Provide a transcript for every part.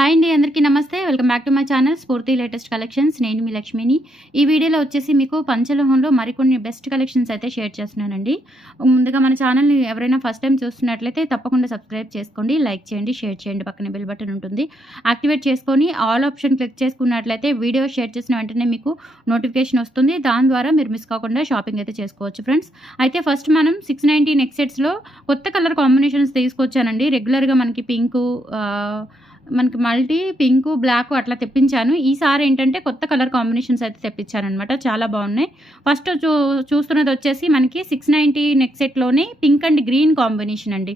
Hi అండి, అందరికీ నమస్తే. Welcome back to my channel స్ఫూర్తి లేటెస్ట్ కలెక్షన్స్. నేను మీ లక్ష్మిని. ఈ వీడియోలో వచ్చేసి మీకు పంచలోహంలో మరికొన్ని బెస్ట్ కలెక్షన్స్ అయితే షేర్ చేస్తున్నానండి. ముందుగా మన ఛానల్ని ఎవరైనా ఫస్ట్ టైం చూస్తున్నట్లయితే తప్పకుండా సబ్స్క్రైబ్ చేసుకోండి, లైక్ చేయండి, షేర్ చేయండి. పక్కన బెల్ బటన్ ఉంటుంది, యాక్టివేట్ చేసుకొని ఆల్ ఆప్షన్ క్లిక్ చేసుకున్నట్లయితే వీడియో షేర్ చేసిన వెంటనే మీకు నోటిఫికేషన్ వస్తుంది. దాని ద్వారా మీరు మిస్ కాకుండా షాపింగ్ అయితే చేసుకోవచ్చు ఫ్రెండ్స్. అయితే ఫస్ట్ మనం 690 నెక్ సెట్స్లో కొత్త కలర్ కాంబినేషన్స్ తీసుకొచ్చానండి. రెగ్యులర్గా మనకి పింకు, మనకి మల్టీ పింకు, బ్లాక్ అట్లా తెప్పించాను. ఈసారి ఏంటంటే కొత్త కలర్ కాంబినేషన్స్ అయితే తెప్పించానమాట. చాలా బాగున్నాయి. ఫస్ట్ చూస్తున్నది వచ్చేసి మనకి 690 నెక్ సెట్లోనే పింక్ అండ్ గ్రీన్ కాంబినేషన్ అండి.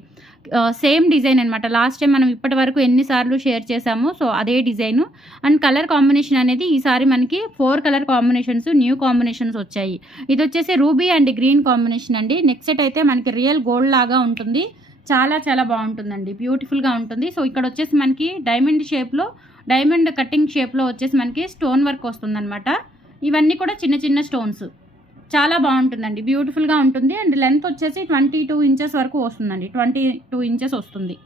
సేమ్ డిజైన్ అనమాట. లాస్ట్ టైం మనం ఇప్పటి వరకు ఎన్నిసార్లు షేర్ చేసామో సో అదే డిజైను. అండ్ కలర్ కాంబినేషన్ అనేది ఈసారి మనకి 4 కలర్ కాంబినేషన్స్, న్యూ కాంబినేషన్స్ వచ్చాయి. ఇది వచ్చేసి రూబీ అండ్ గ్రీన్ కాంబినేషన్ అండి. నెక్ సెట్ అయితే మనకి రియల్ గోల్డ్ లాగా ఉంటుంది. చాలా చాలా బాగుంటుందండి, బ్యూటిఫుల్గా ఉంటుంది. సో ఇక్కడ వచ్చేసి మనకి డైమండ్ షేప్లో, డైమండ్ కటింగ్ షేప్లో వచ్చేసి మనకి స్టోన్ వర్క్ వస్తుందన్నమాట. ఇవన్నీ కూడా చిన్న చిన్న స్టోన్స్. చాలా బాగుంటుందండి, బ్యూటిఫుల్గా ఉంటుంది. అండ్ లెంత్ వచ్చేసి 22 ఇంచెస్ వరకు వస్తుందండి. 22 ఇంచెస్ వస్తుంది.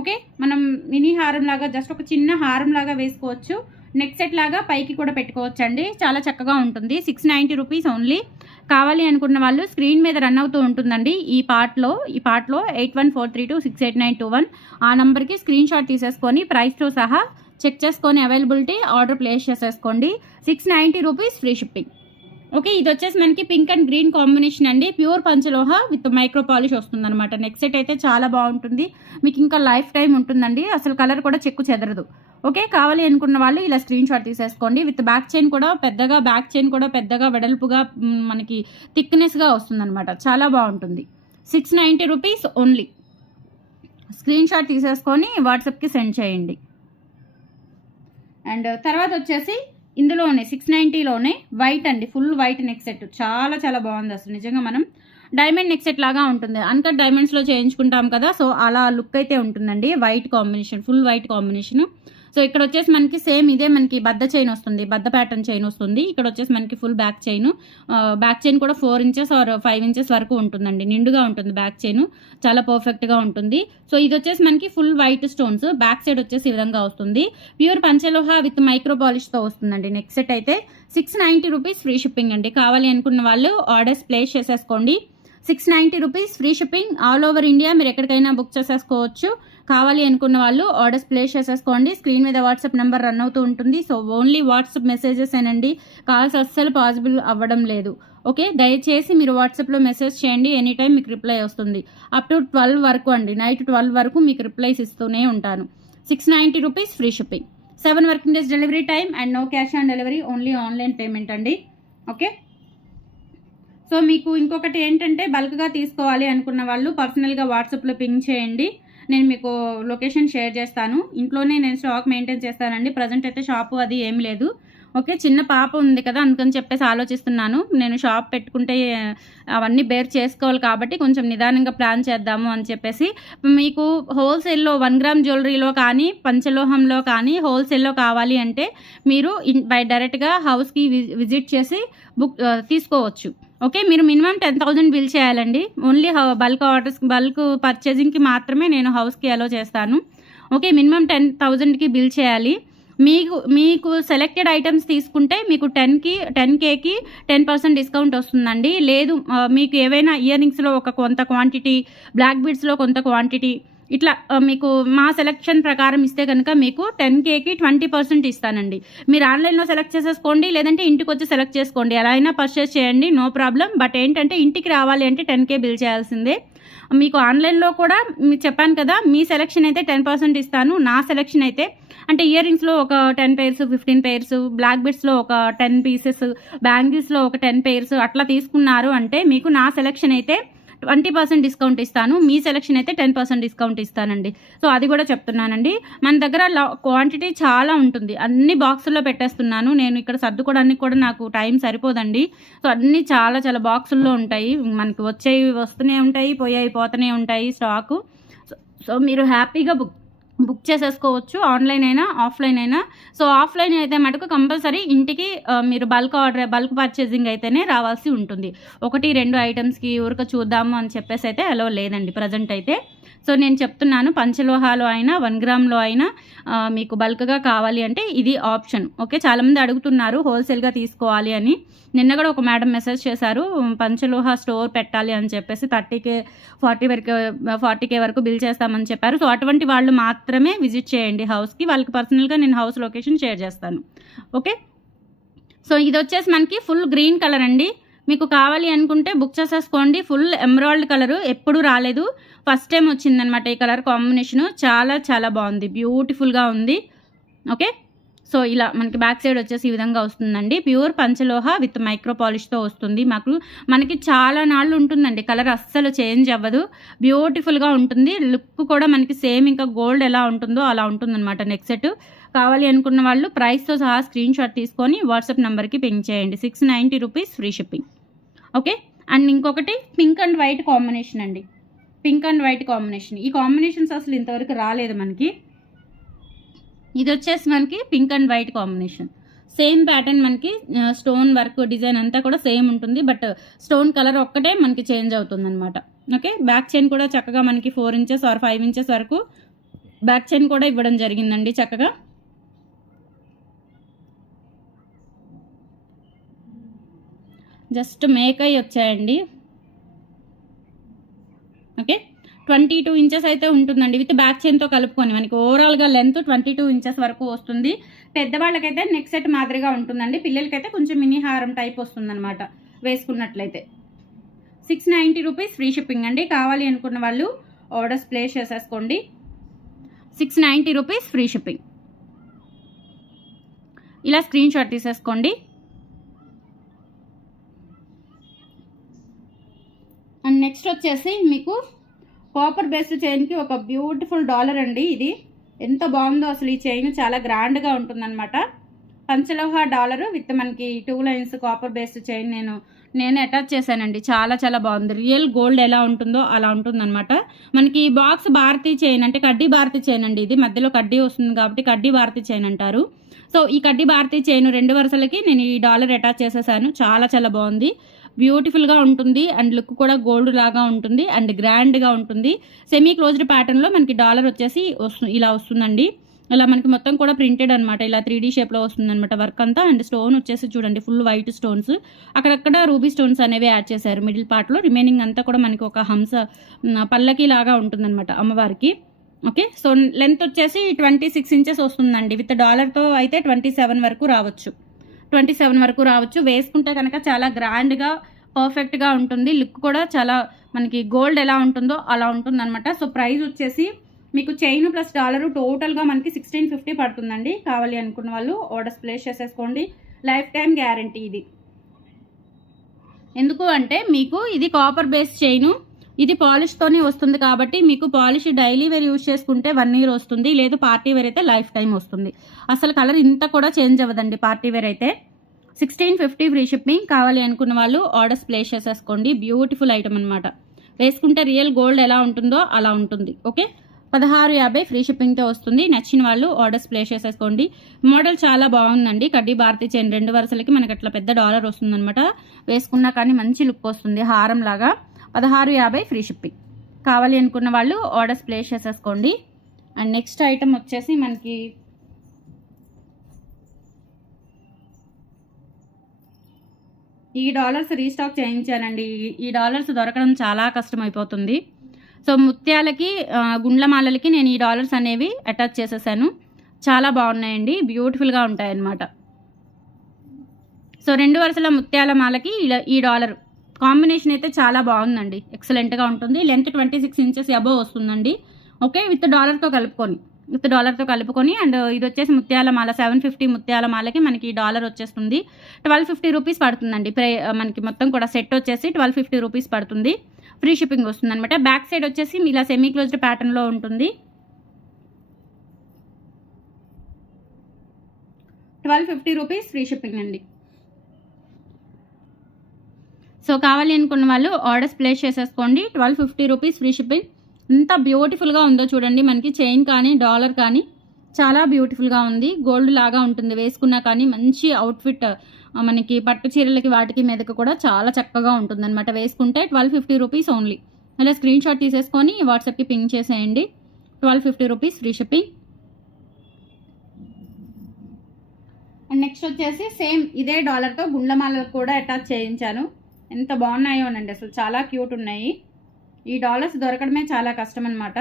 ఓకే, మనం మినీ హారం లాగా జస్ట్ ఒక చిన్న హారం లాగా వేసుకోవచ్చు. నెక్ సెట్ లాగా పైకి కూడా పెట్టుకోవచ్చు అండి. చాలా చక్కగా ఉంటుంది. 690 రూపీస్ ఓన్లీ. కావాలి అనుకున్న వాళ్ళు స్క్రీన్ మీద రన్ అవుతూ ఉంటుందండి. ఈ పార్ట్లో 8143268921 ఆ నెంబర్కి స్క్రీన్ షాట్ తీసేసుకొని ప్రైస్తో సహా చెక్ చేసుకొని అవైలబిలిటీ ఆర్డర్ ప్లేస్ చేసేసుకోండి. 690 రూపీస్ ఫ్రీ షిప్పింగ్. ఓకే, ఇది వచ్చేసి మనకి పింక్ అండ్ గ్రీన్ కాంబినేషన్ అండి. ప్యూర్ పంచలోహ విత్ మైక్రో పాలిష్ వస్తుంది అనమాట. నెక్ సెట్ అయితే చాలా బాగుంటుంది. మీకు ఇంకా లైఫ్ టైం ఉంటుందండి. అసలు కలర్ కూడా చెక్కు చెదరదు. ఓకే, కావాలి అనుకున్న వాళ్ళు ఇలా స్క్రీన్ షాట్ తీసేసుకోండి. విత్ బ్యాక్ చైన్ కూడా పెద్దగా వెడల్పుగా మనకి థిక్నెస్గా వస్తుందన్నమాట. చాలా బాగుంటుంది. 690 రూపీస్ ఓన్లీ. స్క్రీన్ షాట్ తీసేసుకొని వాట్సాప్కి సెండ్ చేయండి. అండ్ తర్వాత వచ్చేసి ఇందులోనే 690లోనే వైట్ అండి, ఫుల్ వైట్ నెక్ సెట్. చాలా చాలా బాగుంది అసలు నిజంగా. మనం డైమండ్ నెక్ సెట్ లాగా ఉంటుంది. అన్కట్ డైమండ్స్లో చేయించుకుంటాం కదా, సో అలా లుక్ అయితే ఉంటుందండి. White combination, full white combination. So ఇక్కడ వచ్చేసి మనకి సేమ్ ఇదే మనకి బద్ద చైన్ వస్తుంది, బద్ద ప్యాటర్న్ చైన్ వస్తుంది. ఇక్కడ వచ్చేసి మనకి ఫుల్ బ్యాక్ చైన్ కూడా 4 ఇంచెస్ ఆర్ 5 ఇంచెస్ వరకు ఉంటుందండి. నిండుగా ఉంటుంది బ్యాక్ చైన్, చాలా పర్ఫెక్ట్గా ఉంటుంది. సో ఇది వచ్చేసి మనకి full white stones. Back side వచ్చేసి ఈ విధంగా వస్తుంది. ప్యూర్ పంచలోహ విత్ మైక్రో పాలిష్తో వస్తుందండి. నెక్ సెట్ అయితే 690 రూపీస్ ఫ్రీ షిప్పింగ్ అండి. కావాలి అనుకున్న వాళ్ళు ఆర్డర్స్ ప్లేస్ చేసేసుకోండి. 690 rupees free shipping. All over India మీరు ఎక్కడికైనా బుక్ చేసేసుకోవచ్చు. కావాలి అనుకున్న వాళ్ళు ఆర్డర్స్ ప్లేస్ చేసేసుకోండి. స్క్రీన్ మీద వాట్సాప్ నెంబర్ రన్ అవుతూ ఉంటుంది. సో ఓన్లీ వాట్సాప్ మెసేజెస్ ఏనండి, కాల్స్ అస్సలు పాసిబుల్ అవ్వడం లేదు. ఓకే, దయచేసి మీరు వాట్సాప్లో మెసేజ్ చేయండి. ఎనీ టైం మీకు రిప్లై వస్తుంది. అప్ టు 12 వరకు అండి, నైట్ 12 వరకు మీకు రిప్లైస్ ఇస్తూనే ఉంటాను. 690 rupees free shipping. 7 working days delivery time and no cash on delivery, only online payment అండి. ఓకే, సో మీకు ఇంకొకటి ఏంటంటే బల్క్గా తీసుకోవాలి అనుకున్న వాళ్ళు పర్సనల్గా వాట్సాప్లో పింగ్ చేయండి. నేను మీకు లొకేషన్ షేర్ చేస్తాను. ఇంట్లోనే నేను స్టాక్ మెయింటైన్ చేస్తానండి. ప్రజెంట్ అయితే షాపు అది ఏం లేదు. ఓకే, చిన్న పాప ఉంది కదా, అందుకని చెప్పేసి ఆలోచిస్తున్నాను. నేను షాప్ పెట్టుకుంటే అవన్నీ బేర్ చేసుకోవాలి కాబట్టి కొంచెం నిదానంగా ప్లాన్ చేద్దాము అని చెప్పేసి. మీకు హోల్సేల్లో 1 గ్రామ్ జ్యువెలరీలో కానీ పంచలోహంలో కానీ హోల్సేల్లో కావాలి అంటే మీరు డైరెక్ట్గా హౌస్కి విజిట్ చేసి తీసుకోవచ్చు. ఓకే, మీరు మినిమం 10,000 బిల్ చేయాలండి. ఓన్లీ బల్క్ పర్చేజింగ్కి మాత్రమే నేను హౌస్కి అలో చేస్తాను. ఓకే, మినిమం 10,000కి బిల్ చేయాలి. మీకు సెలెక్టెడ్ ఐటమ్స్ తీసుకుంటే మీకు 10Kకి 10% డిస్కౌంట్ వస్తుందండి. లేదు మీకు ఏవైనా ఇయర్ రింగ్స్లో కొంత క్వాంటిటీ, బ్లాక్ బీడ్స్లో కొంత క్వాంటిటీ, ఇట్లా మీకు మా సెలెక్షన్ ప్రకారం ఇస్తే కనుక మీకు 10Kకి 20% ఇస్తానండి. మీరు ఆన్లైన్లో సెలెక్ట్ చేసేసుకోండి, లేదంటే ఇంటికి వచ్చి సెలెక్ట్ చేసుకోండి. ఎలా అయినా పర్చేస్ చేయండి, నో ప్రాబ్లం. బట్ ఏంటంటే ఇంటికి రావాలి అంటే 10K బిల్ చేయాల్సిందే. మీకు ఆన్లైన్లో కూడా మీకు చెప్పాను కదా, మీ సెలెక్షన్ అయితే 10% ఇస్తాను. నా సెలెక్షన్ అయితే అంటే ఇయర్ రింగ్స్లో ఒక 10 పెయిర్స్, 15 పెయిర్స్, బ్లాక్ బీడ్స్లో ఒక 10 పీసెస్, బ్యాంగిల్స్లో ఒక 10 పెయిర్స్ అట్లా తీసుకున్నారు అంటే మీకు నా సెలెక్షన్ అయితే 20% డిస్కౌంట్ ఇస్తాను. మీ సెలెక్షన్ అయితే 10% డిస్కౌంట్ ఇస్తానండి. సో అది కూడా చెప్తున్నానండి. మన దగ్గర క్వాంటిటీ చాలా ఉంటుంది. అన్ని బాక్సుల్లో పెట్టేస్తున్నాను. నేను ఇక్కడ సర్దుకోవడానికి కూడా నాకు టైం సరిపోదండి. సో అన్నీ చాలా చాలా బాక్సుల్లో ఉంటాయి. మనకి వస్తూనే ఉంటాయి, పోతూనే ఉంటాయి స్టాకు. సో మీరు హ్యాపీగా బుక్ చేసేసుకోవచ్చు, ఆన్లైన్ అయినా ఆఫ్లైన్ అయినా. సో ఆఫ్లైన్ అయితే మటుకు కంపల్సరీ ఇంటికి మీరు బల్క్ పర్చేజింగ్ అయితేనే రావాల్సి ఉంటుంది. 1-2 ఐటమ్స్కి ఊరిక చూద్దాము అని చెప్పేసి అయితే అలో లేదండి ప్రజెంట్ అయితే. సో నేను చెప్తున్నాను, పంచలోహాలో అయినా 1 గ్రామ్లో అయినా మీకు బల్క్గా కావాలి అంటే ఇది ఆప్షన్. ఓకే, చాలామంది అడుగుతున్నారు హోల్సేల్గా తీసుకోవాలి అని. నిన్న కూడా ఒక మేడం మెసేజ్ చేశారు, పంచలోహ స్టోర్ పెట్టాలి అని చెప్పేసి 30K 40K వరకు బిల్ చేస్తామని చెప్పారు. సో అటువంటి వాళ్ళు మాత్రమే విజిట్ చేయండి హౌస్కి. వాళ్ళకి పర్సనల్గా నేను హౌస్ లొకేషన్ షేర్ చేస్తాను. ఓకే, సో ఇది వచ్చేసి మనకి ఫుల్ గ్రీన్ కలర్ అండి. మీకు కావాలి అనుకుంటే బుక్ చేసేసుకోండి. ఫుల్ ఎమరాల్డ్ కలరు, ఎప్పుడు రాలేదు, ఫస్ట్ టైం వచ్చిందనమాట ఈ కలర్ కాంబినేషను. చాలా చాలా బాగుంది, బ్యూటిఫుల్గా ఉంది. ఓకే, సో ఇలా మనకి బ్యాక్ సైడ్ వచ్చేసి ఈ విధంగా వస్తుందండి. ప్యూర్ పంచలోహ విత్ మైక్రో పాలిష్తో వస్తుంది. మనకి చాలా నాళ్ళు ఉంటుందండి, కలర్ అస్సలు చేంజ్ అవ్వదు, బ్యూటిఫుల్గా ఉంటుంది. లుక్ కూడా మనకి సేమ్ ఇంకా గోల్డ్ ఎలా ఉంటుందో అలా ఉంటుందన్నమాట నెక్ సెట్. కావాలి అనుకున్న వాళ్ళు ప్రైస్తో సహా స్క్రీన్ షాట్ తీసుకొని వాట్సాప్ నెంబర్కి పింక్ చేయండి. 690 rupees free shipping. Okay, and ఇంకొకటి పింక్ అండ్ వైట్ కాంబినేషన్ అండి. పింక్ అండ్ వైట్ కాంబినేషన్, ఈ కాంబినేషన్స్ అసలు ఇంతవరకు రాలేదు మనకి. ఇది వచ్చేసి మనకి pink and white combination. Same pattern, మనకి స్టోన్ వర్క్ డిజైన్ అంతా కూడా సేమ్ ఉంటుంది, బట్ స్టోన్ కలర్ ఒక్కటే మనకి చేంజ్ అవుతుంది అనమాట. ఓకే, బ్యాక్ చైన్ కూడా చక్కగా మనకి 4 ఇంచెస్ ఆర్ 5 ఇంచెస్ వరకు బ్యాక్ చైన్ కూడా ఇవ్వడం జరిగిందండి చక్కగా. జస్ట్ మేకై వచ్చాయండి. ఓకే, 22 ఇంచెస్ అయితే ఉంటుందండి విత్ బ్యాక్ చైన్తో కలుపుకొని. మనకి ఓవరాల్గా లెంత్ 22 ఇంచెస్ వరకు వస్తుంది. పెద్దవాళ్ళకైతే నెక్ సెట్ మాదిరిగా ఉంటుందండి, పిల్లలకైతే కొంచెం మినీ హారం టైప్ వస్తుందన్నమాట వేసుకున్నట్లయితే. 690 రూపీస్ ఫ్రీ షిప్పింగ్ అండి. కావాలి అనుకున్న వాళ్ళు ఆర్డర్స్ ప్లేస్ చేసేసుకోండి. 690 రూపీస్ ఫ్రీ షిప్పింగ్. ఇలా స్క్రీన్ షాట్ తీసేసుకోండి. అండ్ నెక్స్ట్ వచ్చేసి మీకు కాపర్ బేస్డ్ చైన్కి ఒక బ్యూటిఫుల్ డాలర్ అండి. ఇది ఎంత బాగుందో అసలు, ఈ చైన్ చాలా గ్రాండ్గా ఉంటుందన్నమాట. పంచలోహ డాలర్ విత్ మనకి 2 లైన్స్ కాపర్ బేస్డ్ చైన్ నేను అటాచ్ చేశానండి. చాలా చాలా బాగుంది, రియల్ గోల్డ్ ఎలా ఉంటుందో అలా ఉంటుందన్నమాట. మనకి బాక్స్ భారతీ చైన్ అంటే కడ్డీ భారతీ చైన్ అండి. ఇది మధ్యలో కడ్డీ వస్తుంది కాబట్టి కడ్డీ భారతీ చైన్ అంటారు. సో ఈ కడ్డీ భారతీ చైన్ 2 వరుసలకి నేను ఈ డాలర్ అటాచ్ చేసేసాను. చాలా చాలా బాగుంది, బ్యూటిఫుల్గా ఉంటుంది, అండ్ లుక్ కూడా గోల్డ్ లాగా ఉంటుంది, అండ్ గ్రాండ్గా ఉంటుంది. సెమీ క్లోజ్డ్ ప్యాటర్న్లో మనకి డాలర్ వచ్చేసి ఇలా వస్తుందండి. ఇలా మనకి మొత్తం కూడా ప్రింటెడ్ అనమాట, ఇలా 3D షేప్లో వస్తుందన్నమాట వర్క్ అంతా. అండ్ స్టోన్ వచ్చేసి చూడండి ఫుల్ వైట్ స్టోన్స్, అక్కడక్కడ రూబీ స్టోన్స్ అనేవి యాడ్ చేశారు మిడిల్ పార్ట్లో. రిమైనింగ్ అంతా కూడా మనకి ఒక హంస పల్లకి లాగా ఉంటుందన్నమాట అమ్మవారికి. ఓకే, సో లెంత్ వచ్చేసి 26 ఇంచెస్ వస్తుందండి. విత్ డాలర్తో అయితే 27 వరకు రావచ్చు, 27 వరకు రావచ్చు. వేసుకుంటే కనుక చాలా గ్రాండ్గా పర్ఫెక్ట్గా ఉంటుంది. లుక్ కూడా చాలా మనకి గోల్డ్ ఎలా ఉంటుందో అలా ఉంటుందన్నమాట. సో ప్రైస్ వచ్చేసి మీకు చైన్ ప్లస్ డాలరు టోటల్గా మనకి 1650 పడుతుందండి. కావాలి అనుకున్న వాళ్ళు ఆర్డర్స్ ప్లేస్ చేసేసుకోండి. లైఫ్ టైం గ్యారంటీ ఇది. ఎందుకు అంటే మీకు ఇది కాపర్ బేస్ చైను, ఇది పాలిష్తోనే వస్తుంది కాబట్టి మీకు పాలిష్ డైలీ వేర్ యూజ్ చేసుకుంటే 1 ఇయర్ వస్తుంది, లేదు పార్టీ వేర్ అయితే లైఫ్ టైం వస్తుంది. అసలు కలర్ ఇంత కూడా చేంజ్ అవ్వదండి పార్టీ వేర్ అయితే. 1650 ఫ్రీ షిప్పింగ్. కావాలి అనుకున్న వాళ్ళు ఆర్డర్స్ ప్లేస్ చేసేసుకోండి. బ్యూటిఫుల్ ఐటమ్ అనమాట, వేసుకుంటే రియల్ గోల్డ్ ఎలా ఉంటుందో అలా ఉంటుంది. ఓకే, 1650 ఫ్రీ షిప్పింగ్తో వస్తుంది. నచ్చిన వాళ్ళు ఆర్డర్స్ ప్లేస్ చేసేసుకోండి. మోడల్ చాలా బాగుందండి. కడ్డీ భారతీ చైన్ 2 వరుసలకి మనకి అట్లా పెద్ద డాలర్ వస్తుందన్నమాట. వేసుకున్నా కానీ మంచి లుక్ వస్తుంది, హారం లాగా. 1650 ఫ్రీ షిప్పింగ్. కావాలి అనుకున్న వాళ్ళు ఆర్డర్స్ ప్లేస్ చేసేసుకోండి. అండ్ నెక్స్ట్ ఐటమ్ వచ్చేసి మనకి ఈ డాలర్స్ రీస్టాక్ చేయించానండి. ఈ డాలర్స్ దొరకడం చాలా కష్టం అయిపోతుంది. సో ముత్యాలకి గుండ్లమాలలకి నేను ఈ డాలర్స్ అనేవి అటాచ్ చేసేసాను. చాలా బాగున్నాయండి, బ్యూటిఫుల్గా ఉంటాయన్నమాట. సో 2 వరుసల ముత్యాల మాలకి ఈ డాలర్ కాంబినేషన్ అయితే చాలా బాగుందండి, ఎక్సలెంట్గా ఉంటుంది. లెంత్ 26 ఇంచెస్ అబోవ్ వస్తుందండి. ఓకే, విత్ డాలర్తో కలుపుకొని అండ్ ఇది వచ్చేసి ముత్యాల మాల 750 ముత్యాల మాలకి మనకి డాలర్ వచ్చేస్తుంది. 1250 రూపీస్ పడుతుందండి. మనకి మొత్తం కూడా సెట్ వచ్చేసి 1250 రూపీస్ పడుతుంది. ఫ్రీ షిప్పింగ్ వస్తుంది అనమాట. బ్యాక్ సైడ్ వచ్చేసి ఇలా సెమీ క్లోజ్డ్ ప్యాటర్న్లో ఉంటుంది. 1250 రూపీస్ ఫ్రీ షిప్పింగ్ అండి. సో కావాలి అనుకున్న వాళ్ళు ఆర్డర్స్ ప్లేస్ చేసేసుకోండి. 1250 రూపీస్ ఫ్రీ షిప్పింగ్. ఎంత బ్యూటిఫుల్గా ఉందో చూడండి. మనకి చైన్ కానీ డాలర్ కానీ చాలా బ్యూటిఫుల్గా ఉంది, గోల్డ్ లాగా ఉంటుంది. వేసుకున్నా కానీ మంచి అవుట్ఫిట్, మనకి పట్టు చీరలకి వాటికి మీదకి కూడా చాలా చక్కగా ఉంటుంది అనమాట. వేసుకుంటే 1250 రూపీస్ ఓన్లీ. అలా స్క్రీన్ షాట్ తీసేసుకొని వాట్సాప్కి పింక్ చేసేయండి. 1250 rupees free shipping. And next వచ్చేసి సేమ్ ఇదే డాలర్తో గుండ్లమాలకు కూడా అటాచ్ చేయించాను. ఎంత బాగున్నాయో అనండి, అసలు చాలా క్యూట్ ఉన్నాయి. ఈ డాలర్స్ దొరకడమే చాలా కష్టం అనమాట.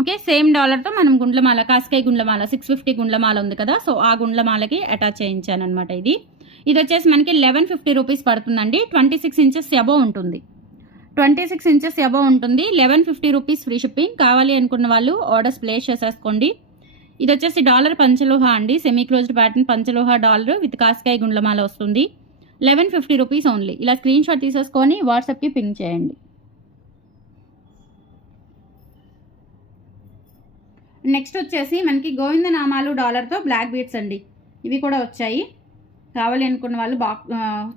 ఓకే, సేమ్ డాలర్తో మనం గుండ్లమాల, కాస్కాయ గుండ్లమాల 650 గుండ్లమాల ఉంది కదా, సో ఆ గుండ్లమాలకి అటాచ్ చేయించాను అనమాట. ఇది వచ్చేసి మనకి 1150 రూపీస్ పడుతుందండి. 26 ఇంచెస్ అబోవ్ ఉంటుంది. 26 ఇంచెస్ అబోవ్ ఉంటుంది. 1150 రూపీస్ ఫ్రీ షిప్పింగ్. కావాలి అనుకున్న వాళ్ళు ఆర్డర్స్ ప్లేస్ చేసేసుకోండి. ఇది వచ్చేసి డాలర్ పంచలోహ అండి, సెమీ క్లోజ్డ్ ప్యాటర్న్ పంచలోహ డాలర్ విత్ కాస్కాయ గుండ్లమాల వస్తుంది. 1150 రూపీస్ ఓన్లీ. ఇలా స్క్రీన్ షాట్ తీసేసుకొని వాట్సాప్కి పింక్ చేయండి. నెక్స్ట్ వచ్చేసి మనకి గోవిందనామాలు డాలర్తో బ్లాక్ బీడ్స్ అండి, ఇవి కూడా వచ్చాయి. కావాలి అనుకున్న వాళ్ళు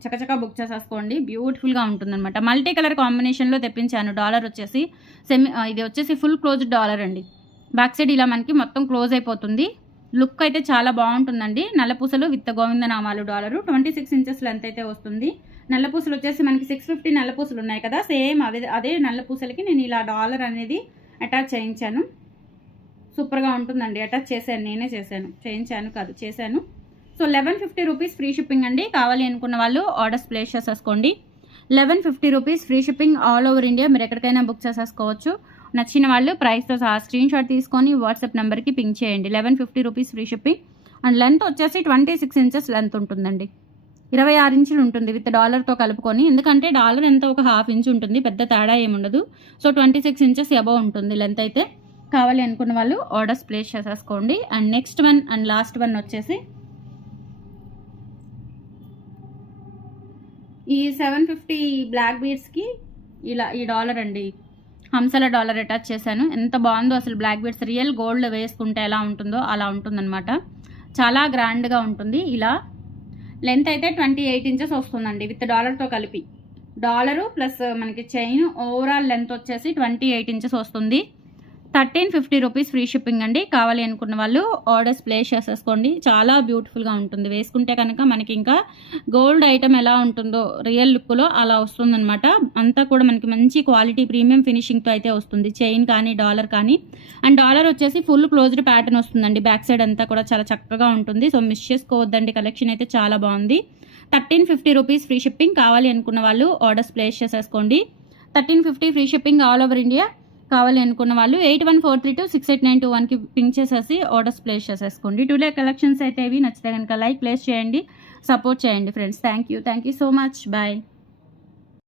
చకచకా బుక్ చేసేసుకోండి. బ్యూటిఫుల్గా ఉంటుందన్నమాట. మల్టీ కలర్ కాంబినేషన్లో తెప్పించాను. డాలర్ వచ్చేసి ఇది వచ్చేసి ఫుల్ క్లోజ్డ్ డాలర్ అండి. బ్యాక్ సైడ్ ఇలా మనకి మొత్తం క్లోజ్ అయిపోతుంది. లుక్ అయితే చాలా బాగుంటుందండి. నల్లపూసలు విత్ గోవిందనామాలు డాలరు 26 ఇంచెస్ లెంత్ అయితే వస్తుంది. నల్లపూసలు వచ్చేసి మనకి 650 నల్లపూసలు ఉన్నాయి కదా, సేమ్ అదే నల్లపూసలకి నేను ఇలా డాలర్ అనేది అటాచ్ చేయించాను. సూపర్గా ఉంటుందండి. అటాచ్ చేశాను, నేనే చేశాను. సో 1150 రూపీస్ ఫ్రీ షిప్పింగ్ అండి. కావాలి అనుకున్న వాళ్ళు ఆర్డర్స్ ప్లేస్ చేసేసుకోండి. 1150 rupees free shipping all over India. మీరు ఎక్కడికైనా బుక్ చేసేసుకోవచ్చు. నచ్చిన వాళ్ళు ప్రైస్తో సహా స్క్రీన్ షాట్ తీసుకొని వాట్సాప్ నెంబర్కి పింక్ చేయండి. 1150 rupees free shipping. And length వచ్చేసి 26 ఇంచెస్ లెంత్ ఉంటుందండి. 26 ఇంచులు ఉంటుంది విత్ డాలర్తో కలుపుకొని. ఎందుకంటే డాలర్ ఎంత ఒక ½ ఇంచ్ ఉంటుంది, పెద్ద తేడా ఏముండదు. సో 26 ఇంచెస్ అబౌవ్ ఉంటుంది లెంత్ అయితే. కావాలి అనుకున్న వాళ్ళు ఆర్డర్స్ ప్లేస్ చేసేసుకోండి. And next one and last one వచ్చేసి ఈ 750 బ్లాక్ బీడ్స్కి ఇలా ఈ డాలర్ అండి, హంసల డాలర్ అటాచ్ చేశాను. ఎంత బాగుందో అసలు. బ్లాక్ బీడ్స్ రియల్ గోల్డ్ వేసుకుంటే ఎలా ఉంటుందో అలా ఉంటుందన్నమాట. చాలా గ్రాండ్గా ఉంటుంది. ఇలా లెంత్ అయితే 28 ఇంచెస్ వస్తుందండి విత్ డాలర్తో కలిపి. డాలరు ప్లస్ మనకి చైన్ ఓవరాల్ లెంత్ వచ్చేసి 28 ఇంచెస్ వస్తుంది. 1350 రూపీస్ ఫ్రీ షిప్పింగ్ అండి. కావాలి అనుకున్న వాళ్ళు ఆర్డర్స్ ప్లేస్ చేసేసుకోండి. చాలా బ్యూటిఫుల్గా ఉంటుంది. వేసుకుంటే కనుక మనకి ఇంకా గోల్డ్ ఐటమ్ ఎలా ఉంటుందో రియల్ లుక్లో అలా వస్తుందన్నమాట. అంతా కూడా మనకి మంచి క్వాలిటీ ప్రీమియం ఫినిషింగ్తో అయితే వస్తుంది. చైన్ కానీ డాలర్ కానీ. అండ్ డాలర్ వచ్చేసి ఫుల్ క్లోజ్డ్ ప్యాటర్న్ వస్తుందండి. బ్యాక్ సైడ్ అంతా కూడా చాలా చక్కగా ఉంటుంది. సో మిస్ చేసుకోవద్దండి. కలెక్షన్ అయితే చాలా బాగుంది. 1350 రూపీస్ ఫ్రీ షిప్పింగ్. కావాలి అనుకున్న వాళ్ళు ఆర్డర్స్ ప్లేస్ చేసేసుకోండి. 1350 free shipping all over India. కావాలి అనుకున్న వాళ్ళు 8143268921కి పింక్ చేసేసి ఆర్డర్స్ ప్లేస్ చేసేసుకోండి. టుడే కలెక్షన్స్ అయితే ఇవి. నచ్చితే కనుక లైక్ ప్లేస్ చేయండి, సపోర్ట్ చేయండి friends. Thank you so much. Bye.